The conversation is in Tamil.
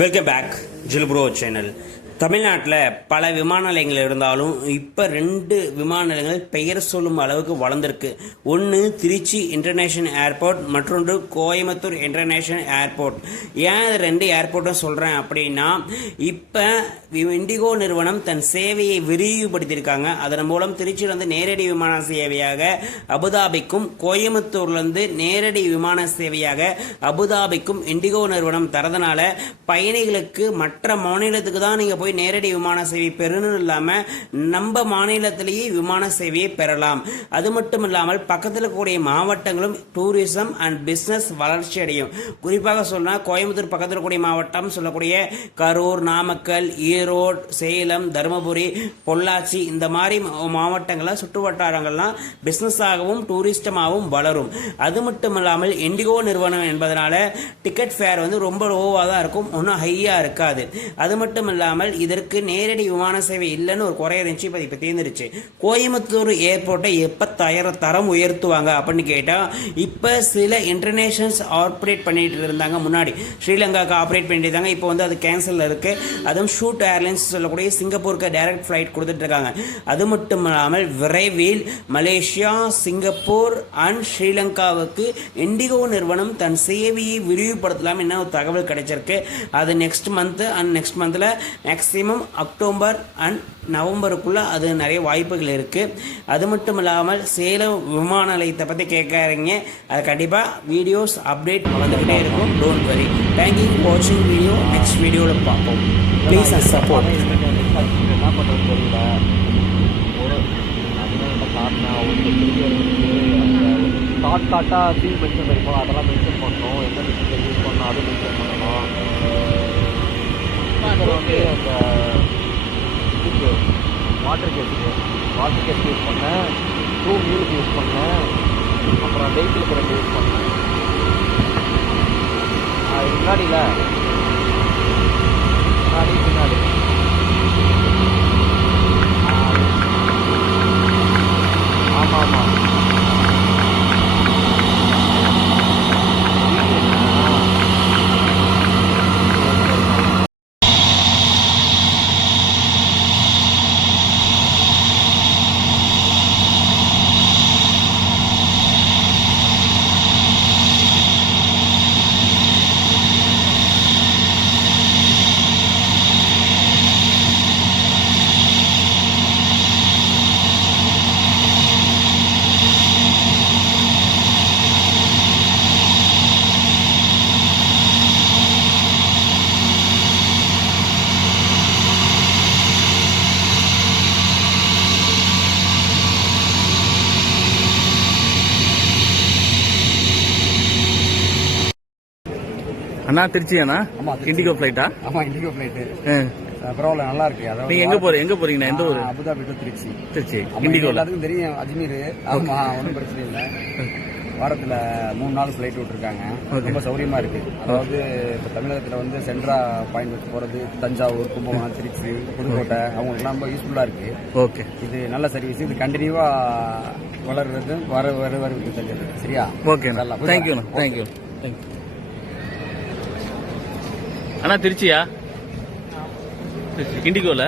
Welcome back जिलब्रो channel. தமிழ்நாட்டில் பல விமான நிலையங்கள் இருந்தாலும் இப்போ ரெண்டு விமான நிலையங்கள் பெயர் சொல்லும் அளவுக்கு வளர்ந்துருக்கு. ஒன்று திருச்சி இன்டர்நேஷனல் ஏர்போர்ட் மற்றொன்று கோயம்புத்தூர் இன்டர்நேஷனல் ஏர்போர்ட். ஏன் இது ரெண்டு ஏர்போர்ட்டும் சொல்கிறேன் அப்படின்னா இப்போ இண்டிகோ நிறுவனம் தன் சேவையை விரிவுபடுத்தியிருக்காங்க. அதன் மூலம் திருச்சியிலேருந்து நேரடி விமான சேவையாக அபுதாபிக்கும் கோயம்புத்தூர்லேருந்து நேரடி விமான சேவையாக அபுதாபிக்கும் இண்டிகோ நிறுவனம் தரதுனால பயணிகளுக்கு மற்ற மாநிலத்துக்கு தான் நீங்கள் போய் நேரடி விமான சேவை பெறணும் இல்லாமல் நம்ம மாநிலத்திலேயே விமான சேவையை பெறலாம். அது மட்டும் இல்லாமல் பக்கத்தில் இருக்கக்கூடிய மாவட்டங்களும் டூரிசம் அண்ட் பிஸ்னஸ் வளர்ச்சி அடையும். குறிப்பாக சொன்னால் கோயம்புத்தூர் பக்கத்தில் இருக்கக்கூடிய மாவட்டம் சொல்லக்கூடிய கரூர் நாமக்கல் ஈரோடு சேலம் தருமபுரி பொள்ளாச்சி இந்த மாதிரி மாவட்டங்களில் சுற்று வட்டாரங்கள்லாம் பிஸ்னஸாகவும் டூரிஸ்டமாகவும் வளரும். அது மட்டும் இல்லாமல் இண்டிகோ நிறுவனம் என்பதனால டிக்கெட் ஃபேர் வந்து ரொம்ப லோவாக தான் இருக்கும். ஒன்றும் ஹையாக இருக்காது. அது மட்டும் இல்லாமல் இதற்கு நேரடி விமான சேவை இல்லைன்னு ஒரு குறை இருந்துச்சு இப்போ இப்போ தீர்ந்துருச்சு. கோயம்புத்தூர் ஏர்போர்ட்டை எப்போ தயார தரம் உயர்த்துவாங்க அப்படின்னு கேட்டால் இப்போ சில இன்டர்நேஷனல்ஸ் ஆப்ரேட் பண்ணிட்டு இருந்தாங்க முன்னாடி. ஸ்ரீலங்காவுக்கு ஆப்ரேட் பண்ணிட்டு இருந்தாங்க இப்போ வந்து அது கேன்சலில் இருக்குது அதுவும் ஷூட் ஏர்லைன்ஸ் சொல்லக்கூடிய சிங்கப்பூருக்கு டைரக்ட் ஃப்ளைட் கொடுத்துட்ருக்காங்க அது மட்டும் இல்லாமல் விரைவில் மலேசியா சிங்கப்பூர் அண்ட் ஸ்ரீலங்காவுக்கு இண்டிகோ நிறுவனம் தன் சேவையை விரிவுபடுத்தலாம் என்ன ஒரு தகவல் கிடைச்சிருக்கு. அது நெக்ஸ்ட் மந்த்து அண்ட் நெக்ஸ்ட் மந்தில் மேக்ஸிமம் அக்டோபர் அண்ட் நவம்பருக்குள்ளே அது நிறைய வாய்ப்புகள் இருக்குது அது மட்டும் இல்லாமல் சேலம் விமான நிலையத்தை பற்றி கேட்குறீங்க அது கண்டிப்பாக வீடியோஸ் அப்டேட் வந்துக்கிட்டே இருக்கும். டோன்ட் வரி தேங்க்யூ வாட்சிங் வீடியோ நெக்ஸ்ட் வீடியோவில் பார்ப்போம் ப்ளீஸ் அஸ் சப்போர்ட் என்ன பண்ணுறது தெரியல ஒரு ஷார்ட் ஷார்ட்டாக ஃபீல் மென்ஷன் பண்ணிப்போம் அதெல்லாம் மென்ஷன் பண்ணணும். எந்த மெஷின் யூஸ் பண்ணணும் அதுவும் மென்ஷன் பண்ணணும். இதுக்கு வாட்டர் கேஸுக்கு வாட்டர் கேஸ் யூஸ் பண்ணேன். டூ வீலுக்கு யூஸ் பண்ணேன். அப்புறம் வெஹிக்கிளுக்கு ரெண்டு யூஸ் பண்ணேன். ஆ, இது முன்னாடியில் அண்ணா திருச்சி. அண்ணா ஆமா. இண்டிகோ ஃபிளைட்டா ஆமாம் இண்டிகோ ஃப்ளைட்டு பரவாயில்ல நல்லா இருக்கு. அதாவது நீங்க எங்க போற எங்க போறீங்கண்ணா? எந்த ஊரு? Abu Dhabi to Trichy. திருச்சி ஆமா, இண்டிகோல எல்லாத்துக்கும் தெரியும் அஜ்மீர். ஆமா ஒன்றும் பிரச்சனை இல்லை. வாரத்தில் மூணு நாள் ஃப்ளைட் விட்டுருக்காங்க. ரொம்ப சௌரியமா இருக்கு. அதாவது இப்போ தமிழகத்தில் வந்து சென்ட்ரா பாயிண்ட் போகிறது தஞ்சாவூர் கும்பகோணம் திருச்சி புதுக்கோட்டை அவங்களுக்குலாம் ரொம்ப யூஸ்ஃபுல்லாக இருக்கு. ஓகே. இது நல்ல சர்வீஸ் இது கண்டினியூவா வளர்றது வர வர வர தெரிஞ்சது சரியா? ஓகேண்ணா. நல்லா, தேங்க்யூண்ணா தேங்க்யூ தேங்க்யூ அண்ணா திருச்சியா? திருச்சி. இண்டிகோல?